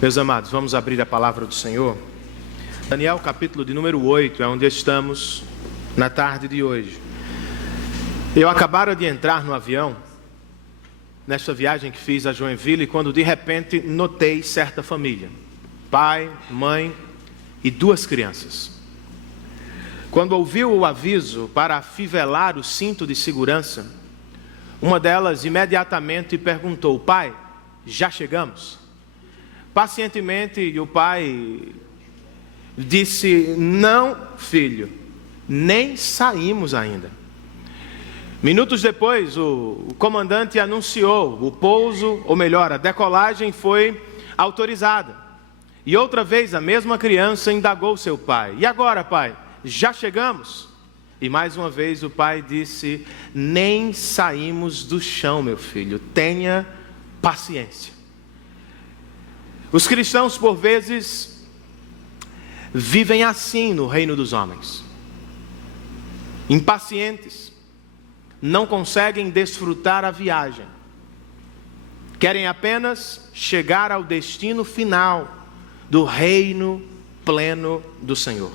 Meus amados, vamos abrir a palavra do Senhor. Daniel, capítulo de número 8, é onde estamos na tarde de hoje. Eu acabara de entrar no avião, nesta viagem que fiz a Joinville, quando de repente notei certa família. Pai, mãe e 2 crianças. Quando ouviu o aviso para afivelar o cinto de segurança, uma delas imediatamente perguntou: pai, já chegamos? Pacientemente, o pai disse: não, filho, nem saímos ainda. Minutos depois, o comandante anunciou o pouso, ou melhor, a decolagem foi autorizada. E outra vez a mesma criança indagou seu pai: e agora, pai, já chegamos? E mais uma vez o pai disse: nem saímos do chão, meu filho, tenha paciência. Os cristãos, por vezes, vivem assim no reino dos homens. Impacientes, não conseguem desfrutar a viagem. Querem apenas chegar ao destino final do reino pleno do Senhor.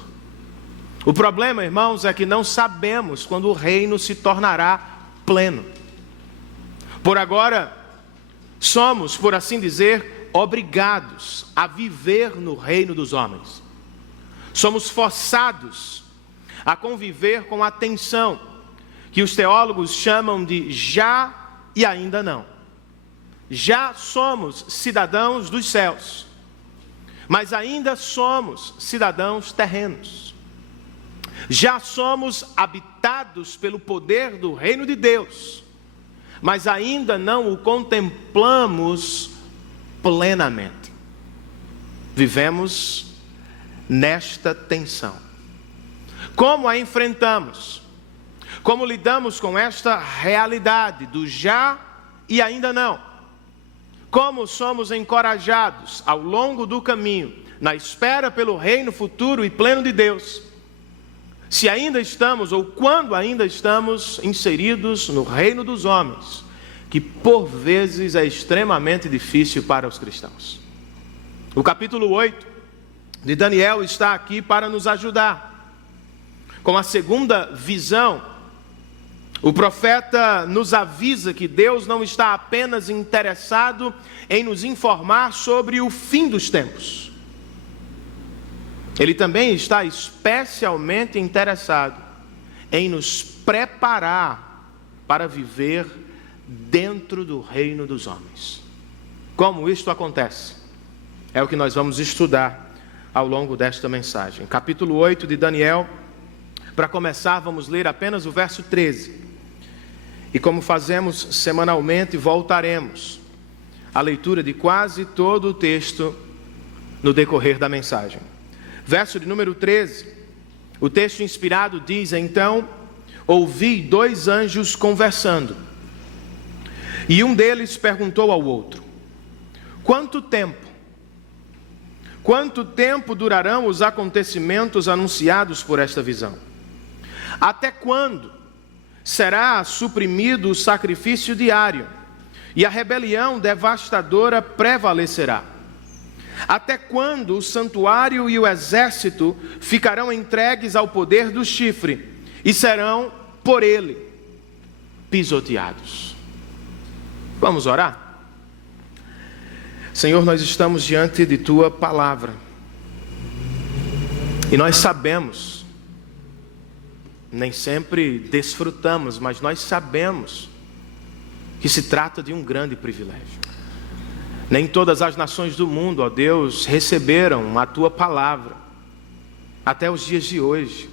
O problema, irmãos, é que não sabemos quando o reino se tornará pleno. Por agora, somos, por assim dizer, obrigados a viver no reino dos homens. Somos forçados a conviver com a tensão que os teólogos chamam de já e ainda não. Já somos cidadãos dos céus, mas ainda somos cidadãos terrenos. Já somos habitados pelo poder do reino de Deus, mas ainda não o contemplamos plenamente. Vivemos nesta tensão. Como a enfrentamos? Como lidamos com esta realidade do já e ainda não? Como somos encorajados ao longo do caminho, na espera pelo reino futuro e pleno de Deus, se ainda estamos, ou quando ainda estamos inseridos no reino dos homens, que por vezes é extremamente difícil para os cristãos. O capítulo 8 de Daniel está aqui para nos ajudar. Com a segunda visão, o profeta nos avisa que Deus não está apenas interessado em nos informar sobre o fim dos tempos. Ele também está especialmente interessado em nos preparar para viver dentro do reino dos homens. Como isto acontece? É o que nós vamos estudar ao longo desta mensagem. Capítulo 8 de Daniel. Para começar, vamos ler apenas o verso 13. E como fazemos semanalmente, voltaremos à leitura de quase todo o texto no decorrer da mensagem. Verso de número 13. O texto inspirado diz: então ouvi 2 anjos conversando. E um deles perguntou ao outro: quanto tempo durarão os acontecimentos anunciados por esta visão? Até quando será suprimido o sacrifício diário e a rebelião devastadora prevalecerá? Até quando o santuário e o exército ficarão entregues ao poder do chifre e serão por ele pisoteados? Vamos orar? Senhor, nós estamos diante de Tua palavra. E nós sabemos, nem sempre desfrutamos, mas nós sabemos que se trata de um grande privilégio. Nem todas as nações do mundo, ó Deus, receberam a Tua palavra até os dias de hoje.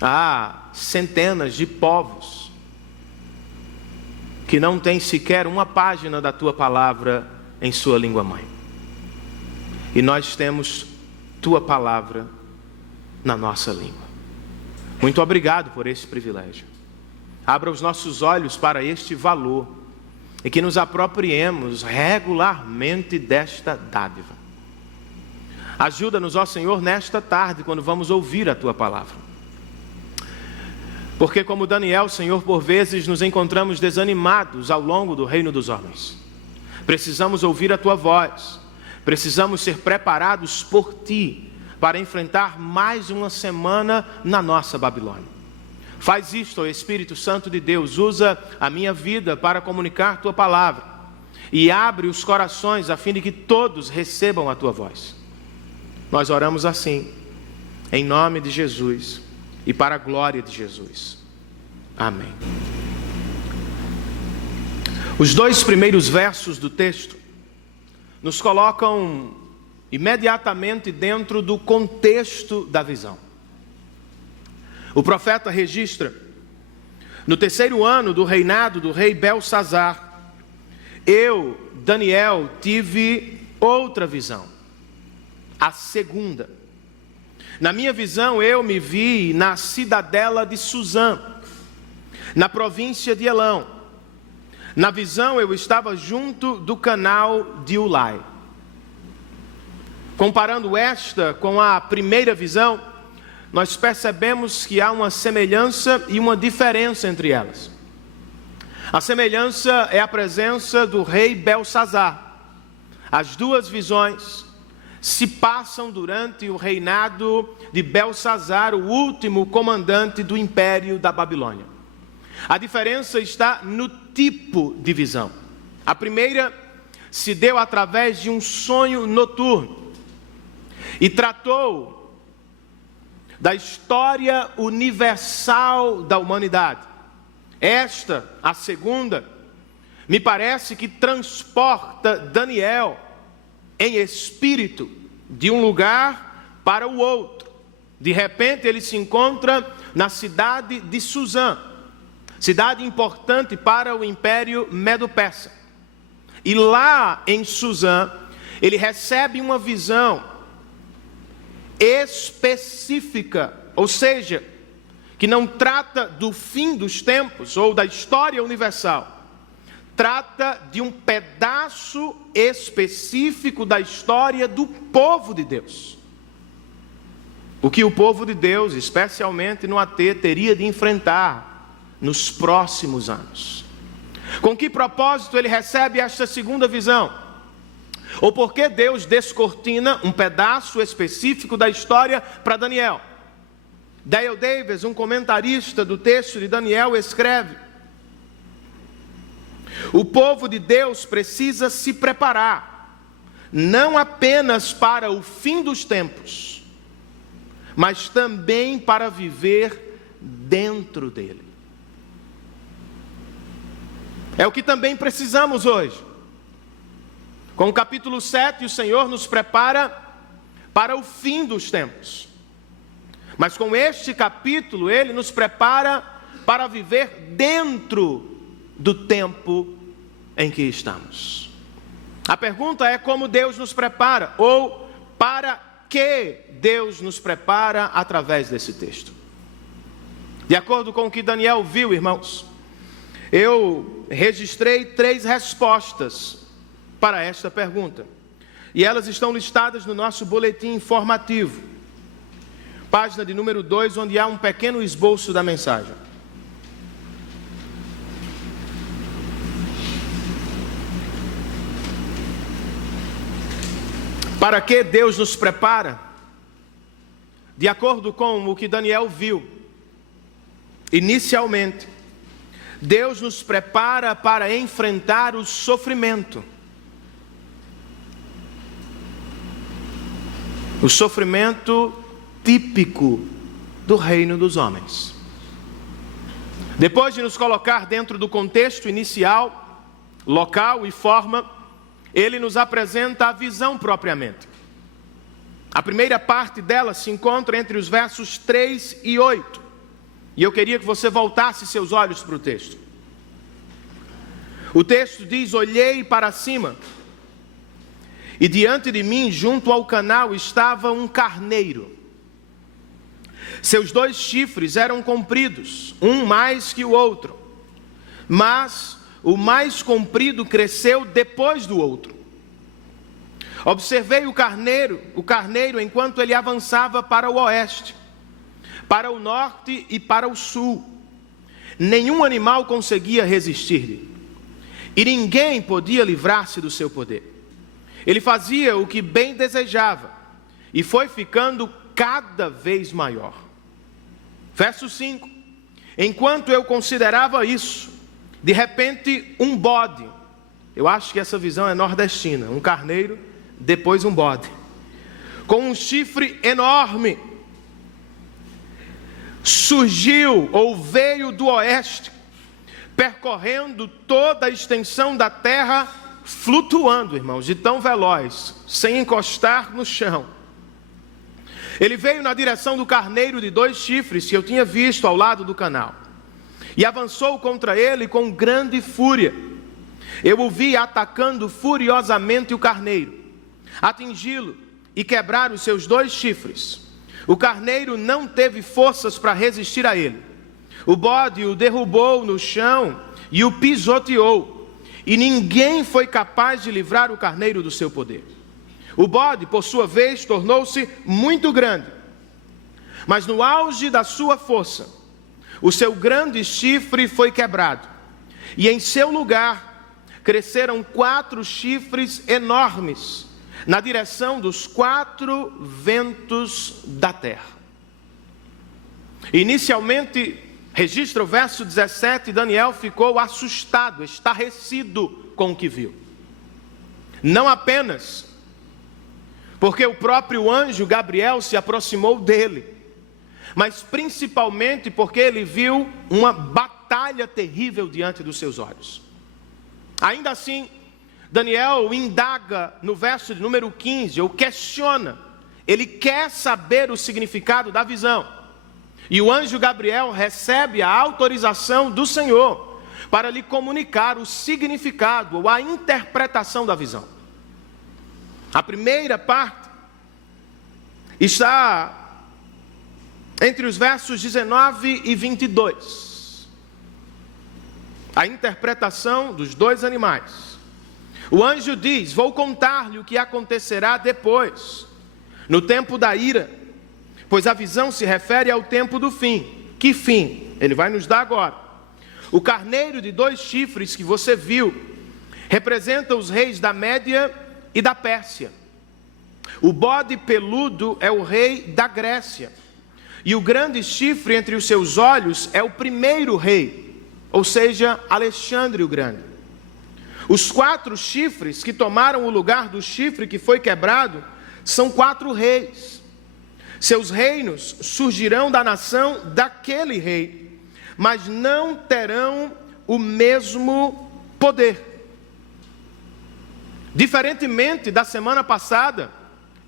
Há centenas de povos que não têm sequer uma página da Tua palavra em sua língua mãe. E nós temos Tua palavra na nossa língua. Muito obrigado por esse privilégio. Abra os nossos olhos para este valor e que nos apropriemos regularmente desta dádiva. Ajuda-nos, ó Senhor, nesta tarde, quando vamos ouvir a Tua palavra. Porque como Daniel, Senhor, por vezes nos encontramos desanimados ao longo do reino dos homens. Precisamos ouvir a Tua voz. precisamos ser preparados por Ti para enfrentar mais uma semana na nossa Babilônia. Faz isto, ó Espírito Santo de Deus, usa a minha vida para comunicar Tua palavra e abre os corações a fim de que todos recebam a Tua voz. Nós oramos assim, em nome de Jesus e para a glória de Jesus. Amém. Os 2 primeiros versos do texto nos colocam imediatamente dentro do contexto da visão. O profeta registra: no 3º ano do reinado do rei Belsazar, eu, Daniel, tive outra visão, a segunda. Na minha visão eu me vi na cidadela de Suzã, na província de Elão. Na visão eu estava junto do canal de Ulai. Comparando esta com a primeira visão, nós percebemos que há uma semelhança e uma diferença entre elas. A semelhança é a presença do rei Belsazar. As duas visões se passam durante o reinado de Belsazar, o último comandante do império da Babilônia. A diferença está no tipo de visão. A primeira se deu através de um sonho noturno e tratou da história universal da humanidade. Esta, a segunda, me parece que transporta Daniel em espírito de um lugar para o outro. De repente ele se encontra na cidade de Suzã, cidade importante para o Império Medo-Persa. E lá em Suzã, ele recebe uma visão específica, ou seja, que não trata do fim dos tempos ou da história universal. Trata de um pedaço específico da história do povo de Deus. O que o povo de Deus, especialmente no AT, teria de enfrentar nos próximos anos. Com que propósito ele recebe esta segunda visão? Ou por que Deus descortina um pedaço específico da história para Daniel? Dale Davis, um comentarista do texto de Daniel, escreve: o povo de Deus precisa se preparar, não apenas para o fim dos tempos, mas também para viver dentro dele. É o que também precisamos hoje. Com o capítulo 7, o Senhor nos prepara para o fim dos tempos. Mas com este capítulo, Ele nos prepara para viver dentro do tempo em que estamos. A pergunta é como Deus nos prepara, ou para que Deus nos prepara através desse texto. De acordo com o que Daniel viu, irmãos, eu registrei 3 respostas para esta pergunta. E elas estão listadas no nosso boletim informativo. Página de número 2, onde há um pequeno esboço da mensagem. Para que Deus nos prepara? De acordo com o que Daniel viu, inicialmente, Deus nos prepara para enfrentar o sofrimento. O sofrimento típico do reino dos homens. Depois de nos colocar dentro do contexto inicial, local e forma, Ele nos apresenta a visão propriamente. A primeira parte dela se encontra entre os versos 3 e 8. E eu queria que você voltasse seus olhos para o texto. O texto diz: olhei para cima, e diante de mim, junto ao canal, estava um carneiro. Seus 2 chifres eram compridos, um mais que o outro, mas o mais comprido cresceu depois do outro. Observei o carneiro enquanto ele avançava para o oeste, para o norte e para o sul. Nenhum animal conseguia resistir-lhe, e ninguém podia livrar-se do seu poder. Ele fazia o que bem desejava e foi ficando cada vez maior. Verso 5. Enquanto eu considerava isso, de repente um bode, eu acho que essa visão é nordestina, um carneiro, depois um bode, com um chifre enorme, surgiu ou veio do oeste, percorrendo toda a extensão da terra, flutuando, irmãos, de tão veloz, sem encostar no chão. Ele veio na direção do carneiro de 2 chifres que eu tinha visto ao lado do canal, e avançou contra ele com grande fúria. Eu o vi atacando furiosamente o carneiro, atingi-lo e quebrar os seus 2 chifres. O carneiro não teve forças para resistir a ele. O bode o derrubou no chão e o pisoteou, e ninguém foi capaz de livrar o carneiro do seu poder. O bode, por sua vez, tornou-se muito grande, mas no auge da sua força, o seu grande chifre foi quebrado, e em seu lugar cresceram 4 chifres enormes, na direção dos 4 ventos da terra. Inicialmente, registra o verso 17, Daniel ficou assustado, estarrecido com o que viu. Não apenas porque o próprio anjo Gabriel se aproximou dele, mas principalmente porque ele viu uma batalha terrível diante dos seus olhos. Ainda assim, Daniel indaga no verso de número 15, ou questiona, ele quer saber o significado da visão. E o anjo Gabriel recebe a autorização do Senhor para lhe comunicar o significado ou a interpretação da visão. A primeira parte está entre os versos 19 e 22. A interpretação dos 2 animais. O anjo diz: vou contar-lhe o que acontecerá depois, no tempo da ira, pois a visão se refere ao tempo do fim. Que fim? Ele vai nos dar agora. O carneiro de 2 chifres que você viu representa os reis da Média e da Pérsia. O bode peludo é o rei da Grécia. E o grande chifre entre os seus olhos é o primeiro rei, ou seja, Alexandre o Grande. Os 4 chifres que tomaram o lugar do chifre que foi quebrado são 4 reis. Seus reinos surgirão da nação daquele rei, mas não terão o mesmo poder. Diferentemente da semana passada,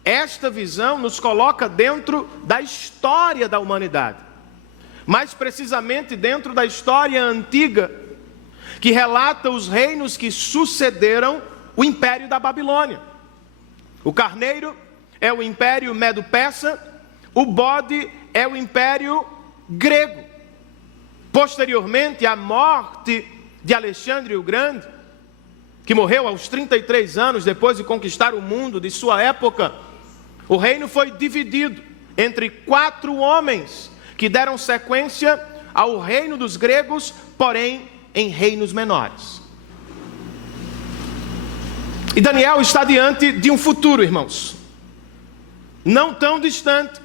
esta visão nos coloca dentro da história da humanidade, mais precisamente dentro da história antiga, que relata os reinos que sucederam o Império da Babilônia. O carneiro é o Império Medo-Persa, o bode é o Império Grego. Posteriormente à morte de Alexandre o Grande, que morreu aos 33 anos depois de conquistar o mundo de sua época, o reino foi dividido entre 4 homens que deram sequência ao reino dos gregos, porém em reinos menores. E Daniel está diante de um futuro, irmãos, não tão distante,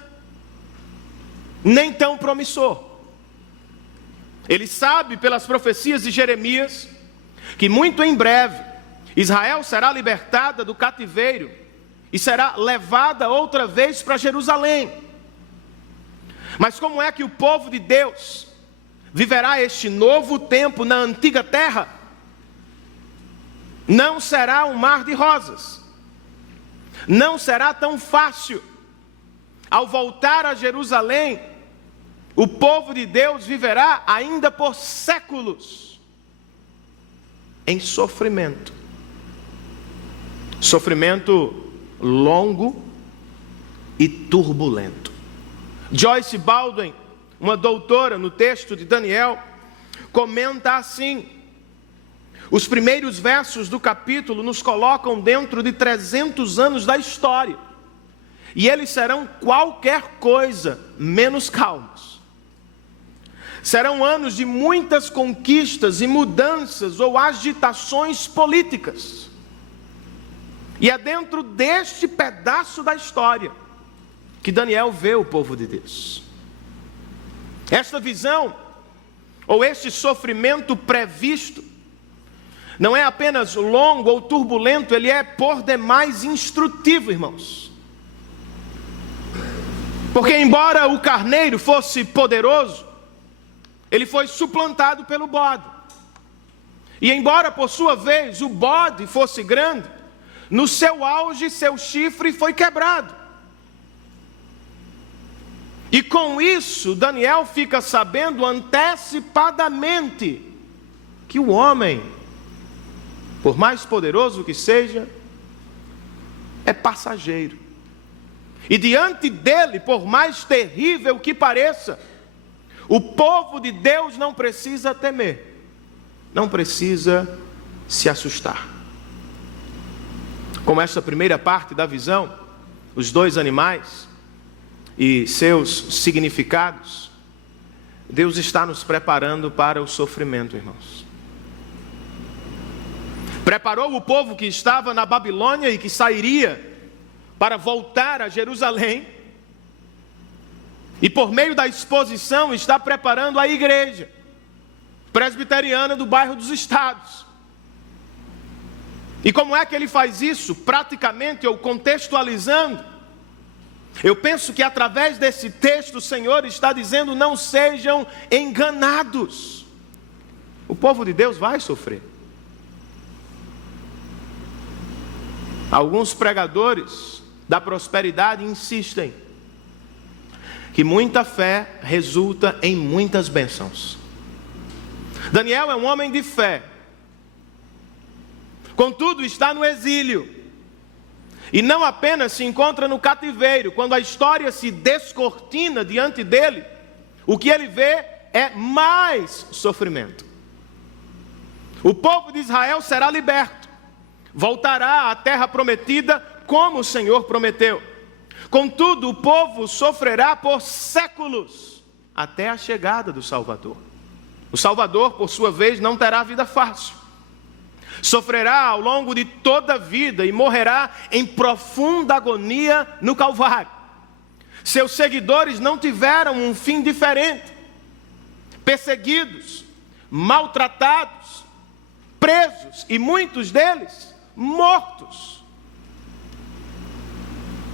nem tão promissor. Ele sabe pelas profecias de Jeremias que muito em breve Israel será libertada do cativeiro e será levada outra vez para Jerusalém. Mas como é que o povo de Deus viverá este novo tempo na antiga terra? Não será um mar de rosas. Não será tão fácil. Ao voltar a Jerusalém, o povo de Deus viverá ainda por séculos em sofrimento. Sofrimento longo e turbulento. Joyce Baldwin, uma doutora no texto de Daniel, comenta assim: os primeiros versos do capítulo nos colocam dentro de 300 anos da história, e eles serão qualquer coisa menos calmos. Serão anos de muitas conquistas e mudanças ou agitações políticas. E é dentro deste pedaço da história que Daniel vê o povo de Deus. Esta visão, ou este sofrimento previsto, não é apenas longo ou turbulento, ele é por demais instrutivo, irmãos. Porque embora o carneiro fosse poderoso, ele foi suplantado pelo bode. E embora por sua vez o bode fosse grande, no seu auge seu chifre foi quebrado. E com isso Daniel fica sabendo antecipadamente que o homem, por mais poderoso que seja, é passageiro. E diante dele, por mais terrível que pareça, o povo de Deus não precisa temer, não precisa se assustar. Como esta primeira parte da visão, os dois animais e seus significados, Deus está nos preparando para o sofrimento, irmãos. Preparou o povo que estava na Babilônia e que sairia para voltar a Jerusalém. E por meio da exposição está preparando a igreja presbiteriana do bairro dos Estados. E como é que ele faz isso? Praticamente, ou contextualizando, eu penso que através desse texto o Senhor está dizendo: não sejam enganados. O povo de Deus vai sofrer. Alguns pregadores da prosperidade insistem que muita fé resulta em muitas bênçãos. Daniel é um homem de fé, contudo está no exílio, e não apenas se encontra no cativeiro. Quando a história se descortina diante dele, o que ele vê é mais sofrimento. O povo de Israel será liberto, voltará à terra prometida como o Senhor prometeu. Contudo, o povo sofrerá por séculos até a chegada do Salvador. O Salvador, por sua vez, não terá vida fácil. Sofrerá ao longo de toda a vida e morrerá em profunda agonia no Calvário. Seus seguidores não tiveram um fim diferente. Perseguidos, maltratados, presos e muitos deles mortos.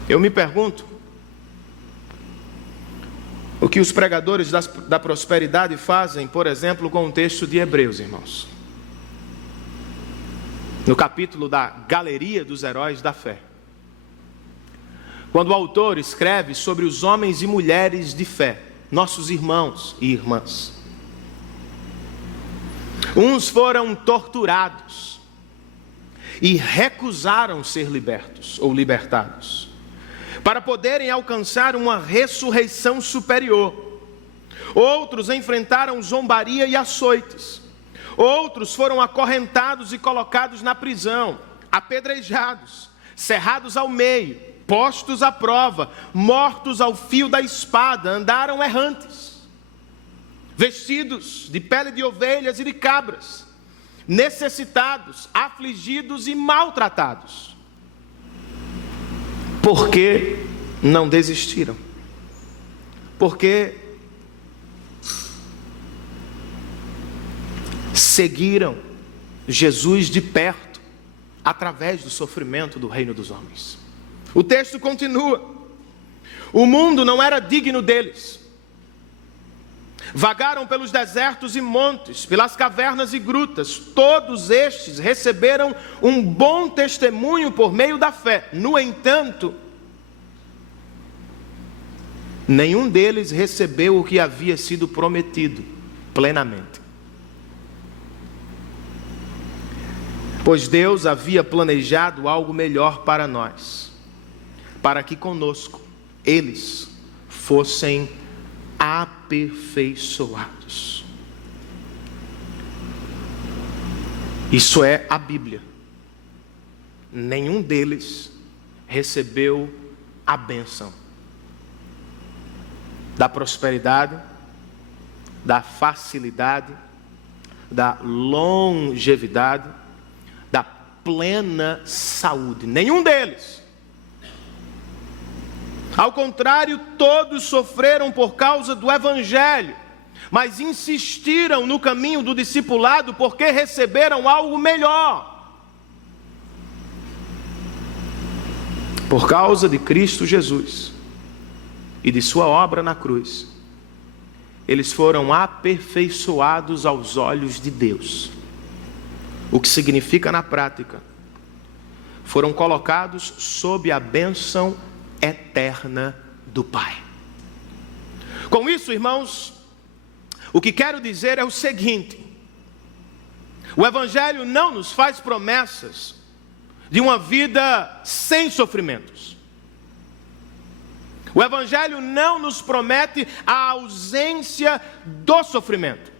Eu me pergunto, o que os pregadores da prosperidade fazem, por exemplo, com o texto de Hebreus, irmãos? No capítulo da Galeria dos Heróis da Fé. Quando o autor escreve sobre os homens e mulheres de fé, nossos irmãos e irmãs. Uns foram torturados e recusaram ser libertos ou libertados, para poderem alcançar uma ressurreição superior. Outros enfrentaram zombaria e açoites. Outros foram acorrentados e colocados na prisão, apedrejados, cerrados ao meio, postos à prova, mortos ao fio da espada, andaram errantes, vestidos de pele de ovelhas e de cabras, necessitados, afligidos e maltratados. Porque não desistiram? Porque seguiram Jesus de perto, através do sofrimento do reino dos homens. O texto continua: o mundo não era digno deles. Vagaram pelos desertos e montes, pelas cavernas e grutas. Todos estes receberam um bom testemunho por meio da fé. No entanto, nenhum deles recebeu o que havia sido prometido plenamente. Pois Deus havia planejado algo melhor para nós, para que conosco eles fossem aperfeiçoados. Isso é a Bíblia. Nenhum deles recebeu a bênção da prosperidade, da facilidade, da longevidade, da plena saúde. Nenhum deles. Ao contrário, todos sofreram por causa do Evangelho, mas insistiram no caminho do discipulado porque receberam algo melhor. Por causa de Cristo Jesus e de sua obra na cruz, eles foram aperfeiçoados aos olhos de Deus. O que significa na prática, foram colocados sob a bênção eterna do Pai. Com isso, irmãos, o que quero dizer é o seguinte: o Evangelho não nos faz promessas de uma vida sem sofrimentos. O Evangelho não nos promete a ausência do sofrimento.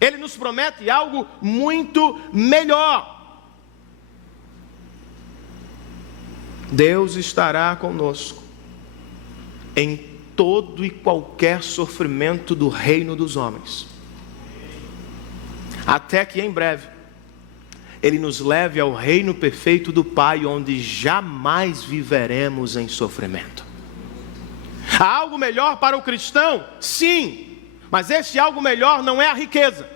Ele nos promete algo muito melhor. Deus estará conosco em todo e qualquer sofrimento do reino dos homens, até que em breve Ele nos leve ao reino perfeito do Pai, onde jamais viveremos em sofrimento. Há algo melhor para o cristão? Sim, mas este algo melhor não é a riqueza,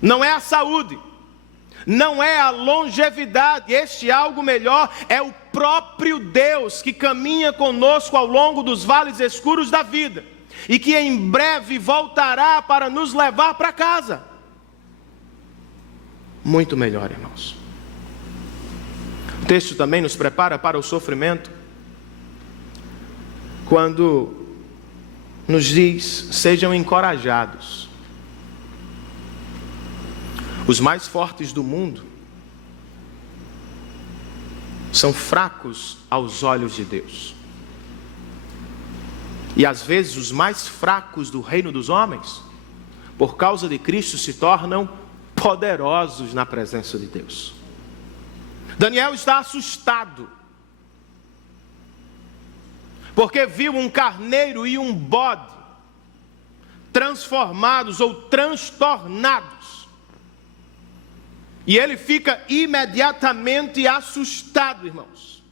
não é a saúde, não é a longevidade. Este algo melhor é o próprio Deus que caminha conosco ao longo dos vales escuros da vida e que em breve voltará para nos levar para casa. Muito melhor, irmãos. O texto também nos prepara para o sofrimento quando nos diz: sejam encorajados. Os mais fortes do mundo são fracos aos olhos de Deus. E às vezes os mais fracos do reino dos homens, por causa de Cristo, se tornam poderosos na presença de Deus. Daniel está assustado, porque viu um carneiro e um bode transformados ou transtornados. E ele fica imediatamente assustado, irmãos.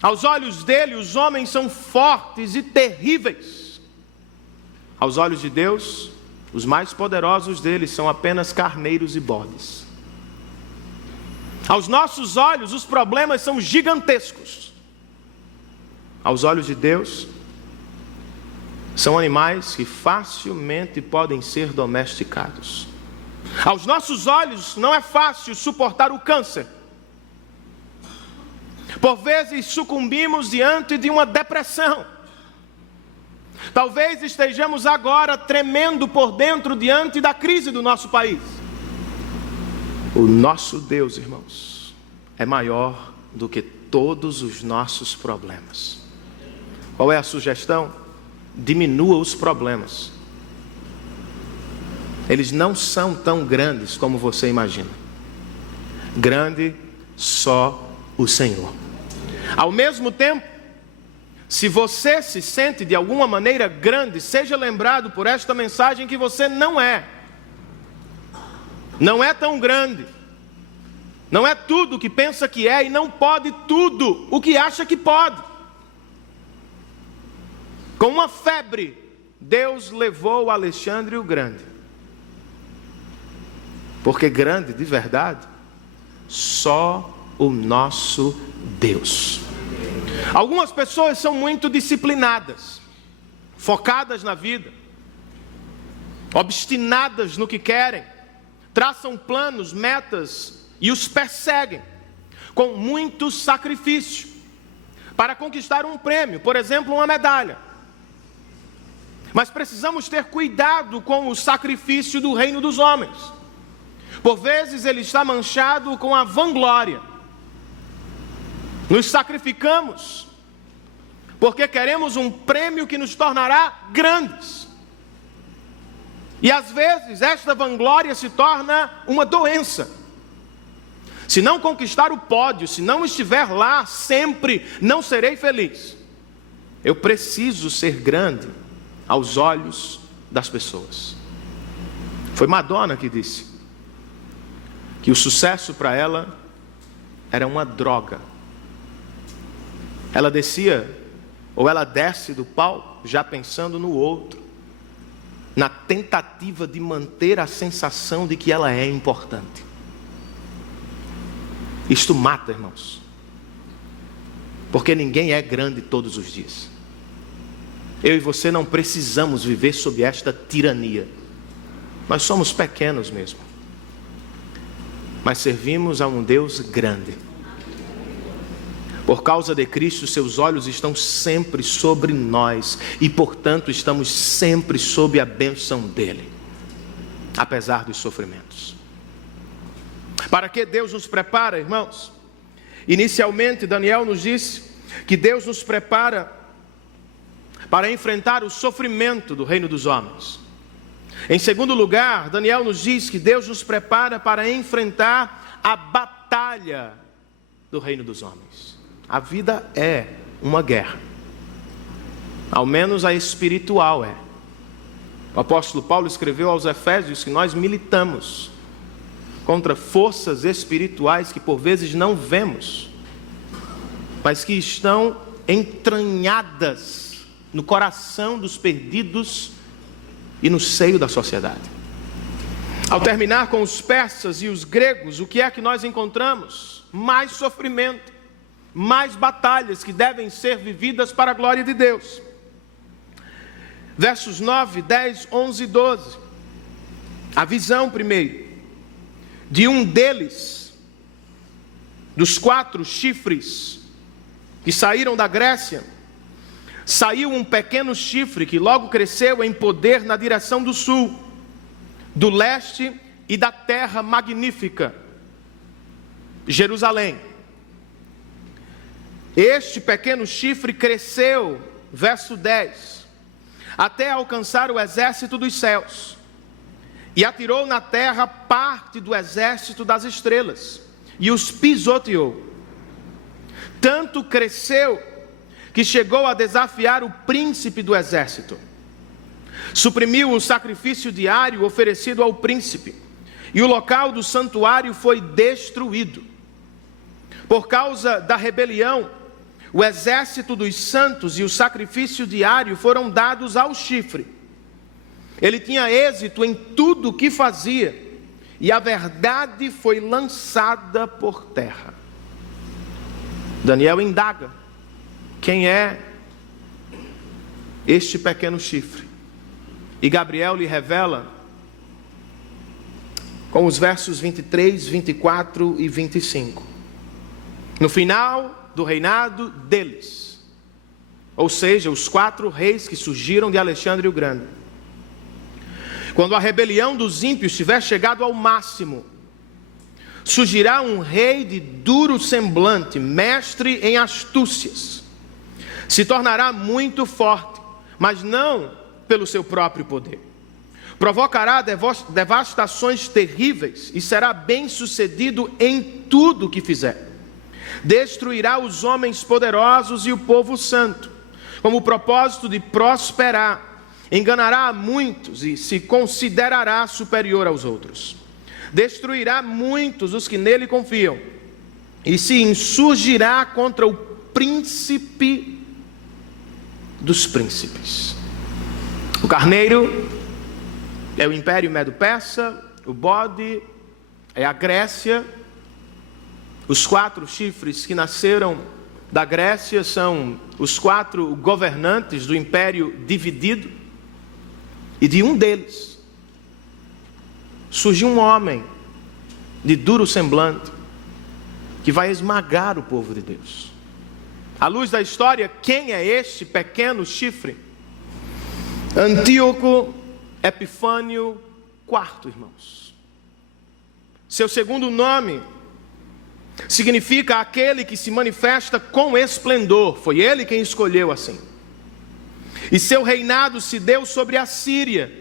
Aos olhos dele, os homens são fortes e terríveis. Aos olhos de Deus, os mais poderosos deles são apenas carneiros e bodes. Aos nossos olhos, os problemas são gigantescos. Aos olhos de Deus, são animais que facilmente podem ser domesticados. Aos nossos olhos, não é fácil suportar o câncer. Por vezes sucumbimos diante de uma depressão. Talvez estejamos agora tremendo por dentro diante da crise do nosso país. O nosso Deus, irmãos, é maior do que todos os nossos problemas. Qual é a sugestão? Diminua os problemas. Eles não são tão grandes como você imagina. Grande só o Senhor. Ao mesmo tempo, se você se sente de alguma maneira grande, seja lembrado por esta mensagem que você não é. Não é tão grande. Não é tudo o que pensa que é e não pode tudo o que acha que pode. Com uma febre, Deus levou Alexandre o Grande. Porque grande de verdade, só o nosso Deus. Algumas pessoas são muito disciplinadas, focadas na vida, obstinadas no que querem, traçam planos, metas e os perseguem com muito sacrifício para conquistar um prêmio, por exemplo, uma medalha. Mas precisamos ter cuidado com o sacrifício do reino dos homens. Por vezes ele está manchado com a vanglória. Nos sacrificamos porque queremos um prêmio que nos tornará grandes. E às vezes esta vanglória se torna uma doença. Se não conquistar o pódio, se não estiver lá sempre, não serei feliz. Eu preciso ser grande aos olhos das pessoas. Foi Madonna que disse: que o sucesso para ela era uma droga. Ela descia, ou ela desce do palco já pensando no outro, na tentativa de manter a sensação de que ela é importante. Isto mata, irmãos, porque ninguém é grande todos os dias. Eu e você não precisamos viver sob esta tirania. Nós somos pequenos mesmo, mas servimos a um Deus grande. Por causa de Cristo, seus olhos estão sempre sobre nós e, portanto, estamos sempre sob a bênção dele, apesar dos sofrimentos. Para que Deus nos prepara, irmãos? Inicialmente, Daniel nos disse que Deus nos prepara para enfrentar o sofrimento do reino dos homens. Em segundo lugar, Daniel nos diz que Deus nos prepara para enfrentar a batalha do reino dos homens. A vida é uma guerra, ao menos a espiritual é. O apóstolo Paulo escreveu aos Efésios que nós militamos contra forças espirituais que por vezes não vemos, mas que estão entranhadas no coração dos perdidos e no seio da sociedade. Ao terminar com os persas e os gregos, o que é que nós encontramos? Mais sofrimento, mais batalhas que devem ser vividas para a glória de Deus. Versos 9, 10, 11 e 12. A visão primeiro, de um deles, dos 4 chifres que saíram da Grécia, saiu um pequeno chifre que logo cresceu em poder na direção do sul, do leste e da terra magnífica, Jerusalém. Este pequeno chifre cresceu, verso 10, até alcançar o exército dos céus, e atirou na terra parte do exército das estrelas, e os pisoteou. Tanto cresceu que chegou a desafiar o príncipe do exército. Suprimiu o sacrifício diário oferecido ao príncipe, e o local do santuário foi destruído. Por causa da rebelião, o exército dos santos e o sacrifício diário foram dados ao chifre. Ele tinha êxito em tudo o que fazia, e a verdade foi lançada por terra. Daniel indaga: quem é este pequeno chifre? E Gabriel lhe revela com os versos 23, 24 e 25. No final do reinado deles, ou seja, os 4 reis que surgiram de Alexandre o Grande, quando a rebelião dos ímpios tiver chegado ao máximo, surgirá um rei de duro semblante, mestre em astúcias. Se tornará muito forte, mas não pelo seu próprio poder. Provocará devastações terríveis e será bem sucedido em tudo o que fizer. Destruirá os homens poderosos e o povo santo, com o propósito de prosperar. Enganará a muitos e se considerará superior aos outros. Destruirá muitos os que nele confiam e se insurgirá contra o príncipe dos príncipes. O carneiro é o Império Medo-Persa, o bode é a Grécia. Os 4 chifres que nasceram da Grécia são os 4 governantes do Império dividido. E de um deles surgiu um homem de duro semblante que vai esmagar o povo de Deus. À luz da história, quem é este pequeno chifre? Antíoco Epifânio IV, irmãos. Seu segundo nome significa aquele que se manifesta com esplendor. Foi ele quem escolheu assim. E seu reinado se deu sobre a Síria,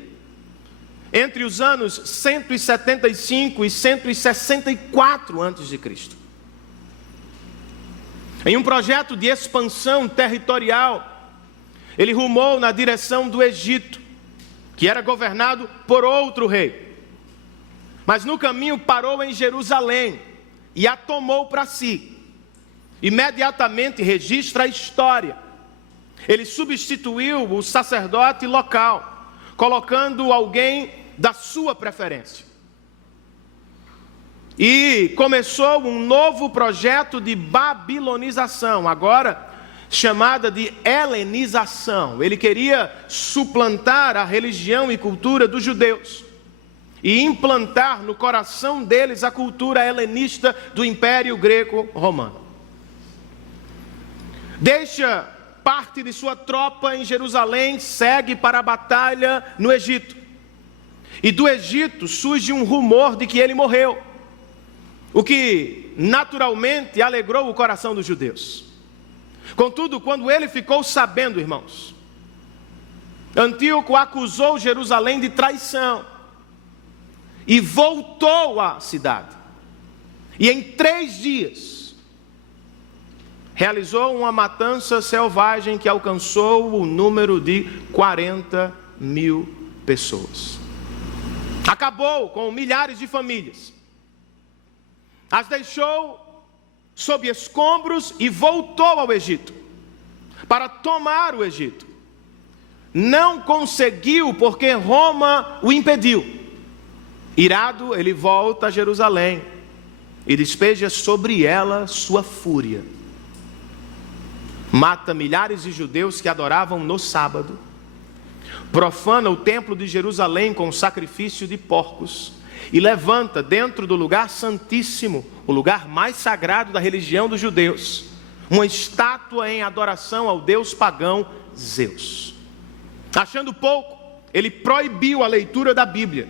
entre os anos 175 e 164 a.C. Em um projeto de expansão territorial, ele rumou na direção do Egito, que era governado por outro rei. mas no caminho parou em Jerusalém e a tomou para si. Imediatamente registra a história. Ele substituiu o sacerdote local, colocando alguém da sua preferência. E começou um novo projeto de babilonização, agora chamada de helenização. Ele queria suplantar a religião e cultura dos judeus e implantar no coração deles a cultura helenista do Império Greco-Romano. Deixa parte de sua tropa em Jerusalém, segue para a batalha no Egito. E do Egito surge um rumor de que ele morreu, o que naturalmente alegrou o coração dos judeus. Contudo, quando ele ficou sabendo, irmãos, Antíoco acusou Jerusalém de traição e voltou à cidade. E em 3 dias realizou uma matança selvagem que alcançou o número de 40.000 pessoas. Acabou com milhares de famílias, as deixou sob escombros e voltou ao Egito para tomar o Egito. Não conseguiu porque Roma o impediu. Irado, ele volta a Jerusalém e despeja sobre ela sua fúria. Mata milhares de judeus que adoravam no sábado, profana o templo de Jerusalém com sacrifício de porcos e levanta dentro do lugar santíssimo, o lugar mais sagrado da religião dos judeus, uma estátua em adoração ao deus pagão Zeus. Achando pouco, ele proibiu a leitura da Bíblia,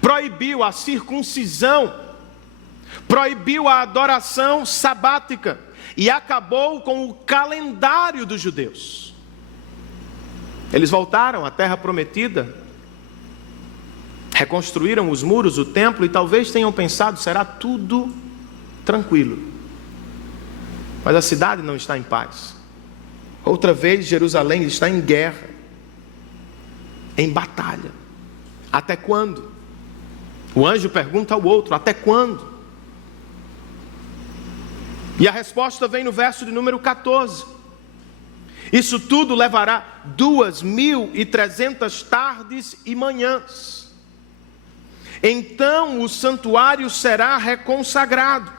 proibiu a circuncisão, proibiu a adoração sabática e acabou com o calendário dos judeus. Eles voltaram à terra prometida, reconstruíram os muros, o templo, e talvez tenham pensado, será tudo tranquilo. Mas a cidade não está em paz. Outra vez Jerusalém está em guerra, em batalha. Até quando? O anjo pergunta ao outro, até quando? E a resposta vem no verso de número 14. Isso tudo levará 2.300 tardes e manhãs. Então o santuário será reconsagrado.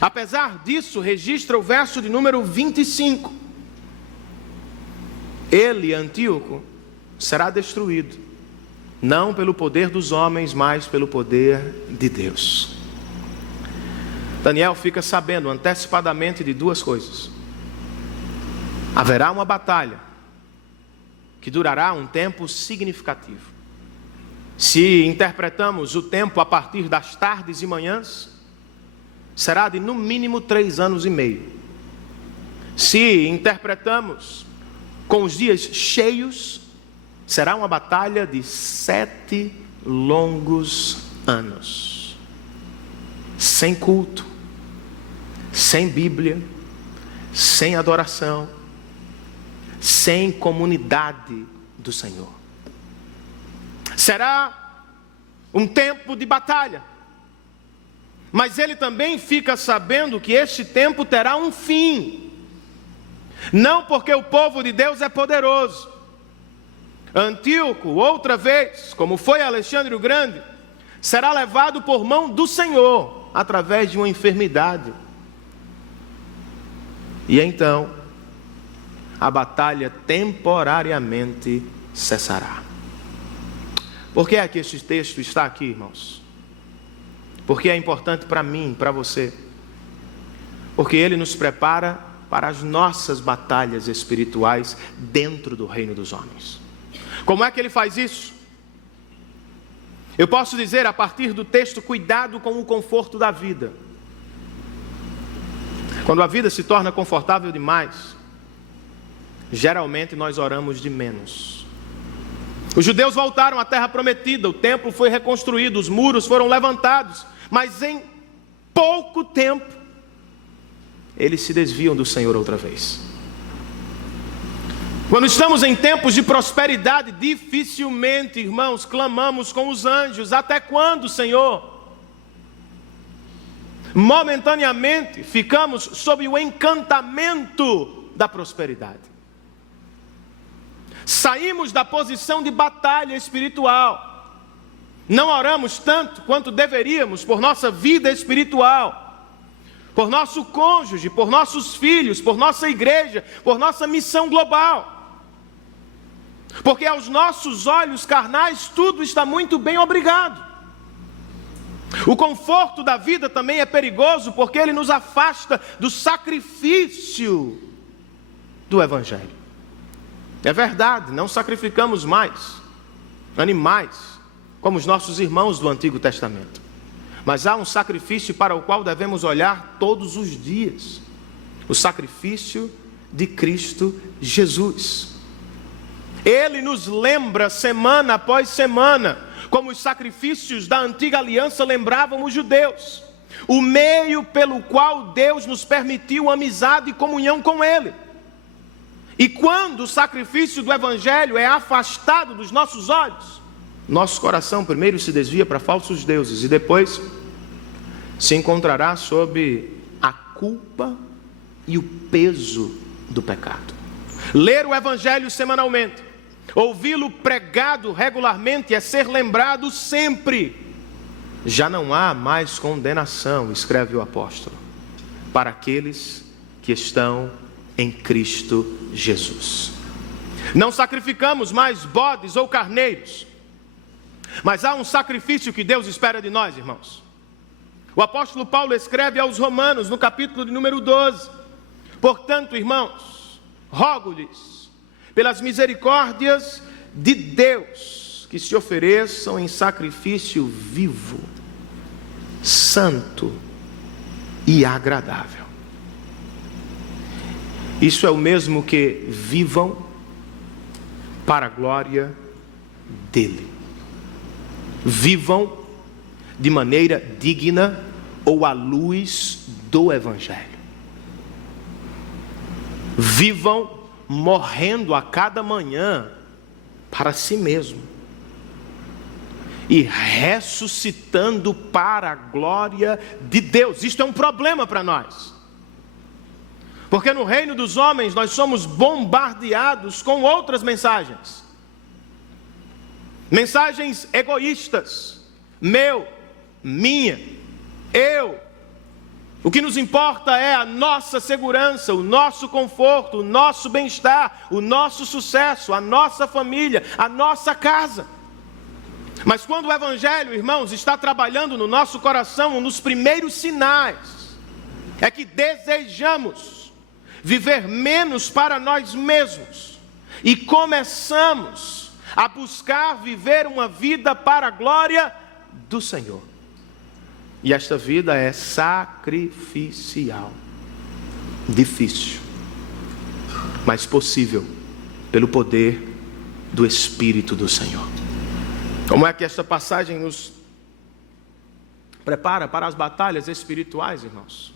Apesar disso, registra o verso de número 25. Ele, Antíoco, será destruído, não pelo poder dos homens, mas pelo poder de Deus. Daniel fica sabendo antecipadamente de 2 coisas. Haverá uma batalha que durará um tempo significativo. Se interpretamos o tempo a partir das tardes e manhãs, será de no mínimo 3 anos e meio. Se interpretamos com os dias cheios, será uma batalha de 7 longos anos. Sem culto, sem Bíblia, sem adoração, sem comunidade do Senhor. Será um tempo de batalha, mas ele também fica sabendo que este tempo terá um fim. Não porque o povo de Deus é poderoso. Antíoco, outra vez, como foi Alexandre o Grande, será levado por mão do Senhor, através de uma enfermidade. E então, a batalha temporariamente cessará. Por que é que este texto está aqui, irmãos? Porque é importante para mim, para você. Porque ele nos prepara para as nossas batalhas espirituais dentro do reino dos homens. Como é que ele faz isso? Eu posso dizer a partir do texto, cuidado com o conforto da vida. Quando a vida se torna confortável demais, geralmente nós oramos de menos. Os judeus voltaram à terra prometida, o templo foi reconstruído, os muros foram levantados, mas em pouco tempo, eles se desviam do Senhor outra vez. Quando estamos em tempos de prosperidade, dificilmente, irmãos, clamamos com os anjos: até quando, Senhor? Momentaneamente ficamos sob o encantamento da prosperidade. Saímos da posição de batalha espiritual. Não oramos tanto quanto deveríamos por nossa vida espiritual, por nosso cônjuge, por nossos filhos, por nossa igreja, por nossa missão global. Porque aos nossos olhos carnais tudo está muito bem, obrigado. O conforto da vida também é perigoso, porque ele nos afasta do sacrifício do Evangelho. É verdade, não sacrificamos mais animais, como os nossos irmãos do Antigo Testamento. Mas há um sacrifício para o qual devemos olhar todos os dias: o sacrifício de Cristo Jesus. Ele nos lembra semana após semana, como os sacrifícios da antiga aliança lembravam os judeus, o meio pelo qual Deus nos permitiu amizade e comunhão com Ele. E quando o sacrifício do Evangelho é afastado dos nossos olhos, nosso coração primeiro se desvia para falsos deuses e depois se encontrará sob a culpa e o peso do pecado. Ler o Evangelho semanalmente, ouvi-lo pregado regularmente, é ser lembrado sempre. Já não há mais condenação, escreve o apóstolo, para aqueles que estão em Cristo Jesus. Não sacrificamos mais bodes ou carneiros, mas há um sacrifício que Deus espera de nós, irmãos. O apóstolo Paulo escreve aos Romanos, no capítulo de número 12: portanto, irmãos, rogo-lhes, pelas misericórdias de Deus, que se ofereçam em sacrifício vivo, santo e agradável. Isso é o mesmo que vivam para a glória dele. Vivam de maneira digna ou à luz do Evangelho. Vivam morrendo a cada manhã para si mesmo e ressuscitando para a glória de Deus. Isto é um problema para nós, porque no reino dos homens nós somos bombardeados com outras mensagens egoístas: meu, minha, eu. O que nos importa é a nossa segurança, o nosso conforto, o nosso bem-estar, o nosso sucesso, a nossa família, a nossa casa. Mas quando o Evangelho, irmãos, está trabalhando no nosso coração, um dos primeiros sinais é que desejamos viver menos para nós mesmos e começamos a buscar viver uma vida para a glória do Senhor. E esta vida é sacrificial, difícil, mas possível pelo poder do Espírito do Senhor. Como é que esta passagem nos prepara para as batalhas espirituais, irmãos?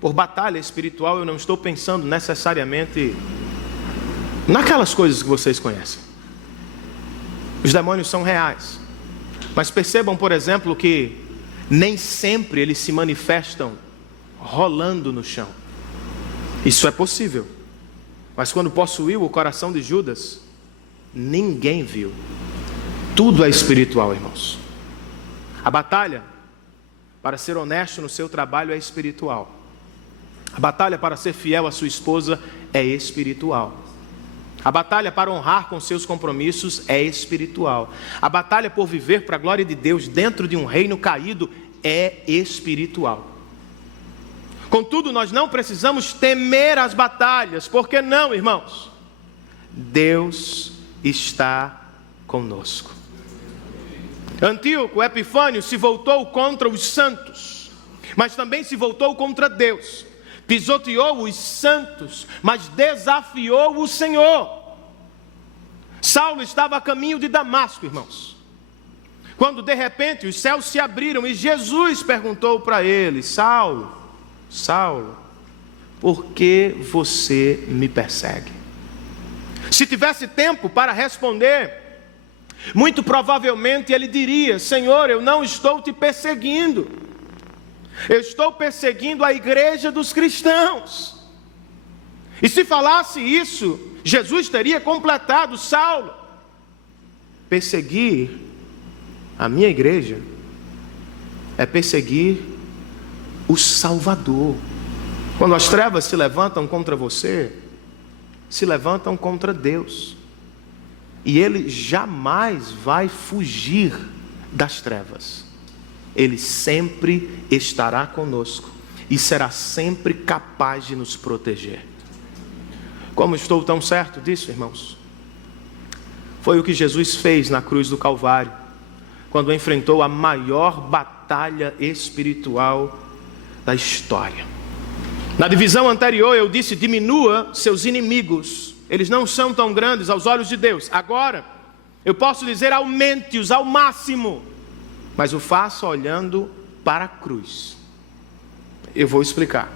Por batalha espiritual eu não estou pensando necessariamente naquelas coisas que vocês conhecem. Os demônios são reais, mas percebam, por exemplo, que nem sempre eles se manifestam rolando no chão. Isso é possível, mas quando possuiu o coração de Judas, ninguém viu. Tudo é espiritual, irmãos. A batalha para ser honesto no seu trabalho é espiritual. A batalha para ser fiel à sua esposa é espiritual. A batalha para honrar com seus compromissos é espiritual. A batalha por viver para a glória de Deus dentro de um reino caído é espiritual. Contudo, nós não precisamos temer as batalhas. Por que não, irmãos? Deus está conosco. Antíoco Epifânio se voltou contra os santos, mas também se voltou contra Deus. Pisoteou os santos, mas desafiou o Senhor. Saulo estava a caminho de Damasco, irmãos, quando de repente os céus se abriram e Jesus perguntou para ele: Saulo, Saulo, por que você me persegue? Se tivesse tempo para responder, muito provavelmente ele diria: Senhor, eu não estou te perseguindo, eu estou perseguindo a igreja dos cristãos. E se falasse isso, Jesus teria completado: Saulo, perseguir a minha igreja é perseguir o Salvador. Quando as trevas se levantam contra você, se levantam contra Deus. E Ele jamais vai fugir das trevas. Ele sempre estará conosco e será sempre capaz de nos proteger. Como estou tão certo disso, irmãos? Foi o que Jesus fez na cruz do Calvário, quando enfrentou a maior batalha espiritual da história. Na divisão anterior eu disse: diminua seus inimigos, eles não são tão grandes aos olhos de Deus. Agora eu posso dizer: aumente-os ao máximo, mas o faça olhando para a cruz. Eu vou explicar.